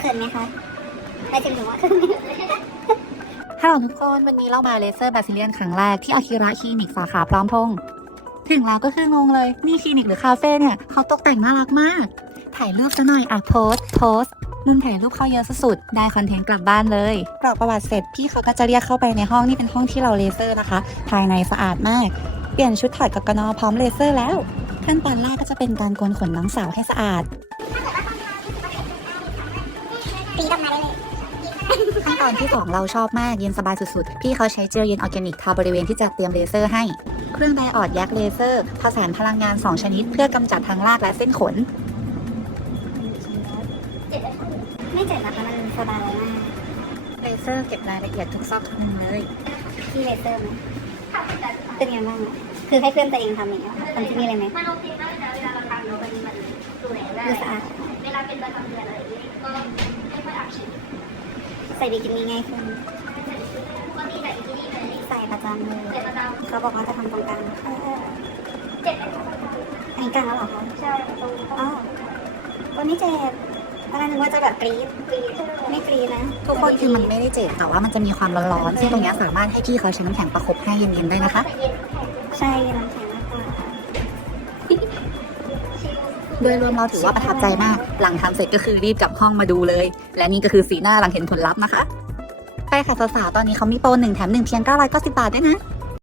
เขินไหมคะไม่ถึงถึงว่าเขินฮัลโหลทุกคน วันนี้เรามาเลเซอร์บาซิเลียนครั้งแรกที่อาคิระคลินิกสาขาพร้อมพงษ์ถึงแล้วก็คืองงเลย นี่คลินิกหรือคาเฟ่เนี่ย เขาตกแต่งน่ารักมาก ถ่ายรูปซะหน่อย อะโพสโพสมุมถ่ายรูปเข้าเยอะสุดๆได้คอนเทนต์กลับบ้านเลยกรอกประวัติเสร็จพี่เขาก็จะเรียกเข้าไปในห้องนี่เป็นห้องที่เราเลเซอร์นะคะ ภายในสะอาดมาก เปลี่ยนชุดถอดกับกนอพร้อมเลเซอร์แล้วขั้นตอนแรกก็จะเป็นการโกนขนน้องสาวให้สะอาด ตีดออกมาได้เลยขั้นตอนที่ 2 เราชอบมากเย็นสบายสุดๆ พี่เขาใช้เจลเย็นออร์แกนิกทาบริเวณที่จะเตรียมเลเซอร์ให้ เครื่องไดออดยักษ์เลเซอร์ผสานพลังงาน 2 ชนิด เพื่อกำจัดทางรากและเส้นขนเจ็บไหมไม่เจ็บนะคะมันสบายมากเลเซอร์เก็บรายละเอียดทุกซอกทุกมุมเลยที่เลเซอร์ไหมเป็นยังไงบ้างอะคือให้เพื่อนตัวเองทำอย่างเงี้ยทำที่นี่เลยไหมมันโอเคมากนะเวลาเราทำมันมันดูแลได้ดูสะอาดเวลาเป็นประจำเดือนอะไรอย่างเงี้ยก็ไม่ค่อยอักเสบ ใส่บิกินี่ง่ายขึ้นใส่บิกินี่ใส่ประจำเลยเขาบอกว่าจะทำตรงกลางเจ็บอันนี้กลางแล้วเหรอคะใช่ตรงอ๋อวันนี้เจ็บตอนนั้นนึกว่าจะแบบกรี๊ดกรีดไม่กรี๊ดนะทุกคนคือมันไม่ได้เจ็บแต่ว่ามันจะมีความร้อนๆซึ่งตรงเนี้ยสามารถให้พี่เขาใช้น้ำแข็งประคบให้เย็นๆได้นะคะแต่เย็นแข็งใช่น้ำแข็ง โดยรวมเราถือว่าประทับใจมาก หลังทำเสร็จก็คือรีบกลับห้องมาดูเลย และนี่ก็คือสีหน้าหลังเห็นผลลัพธ์นะคะ ไปค่ะสาวๆตอนนี้เขามีโปรหนึ่งแถมหนึ่งเพียง990บาทด้วยนะ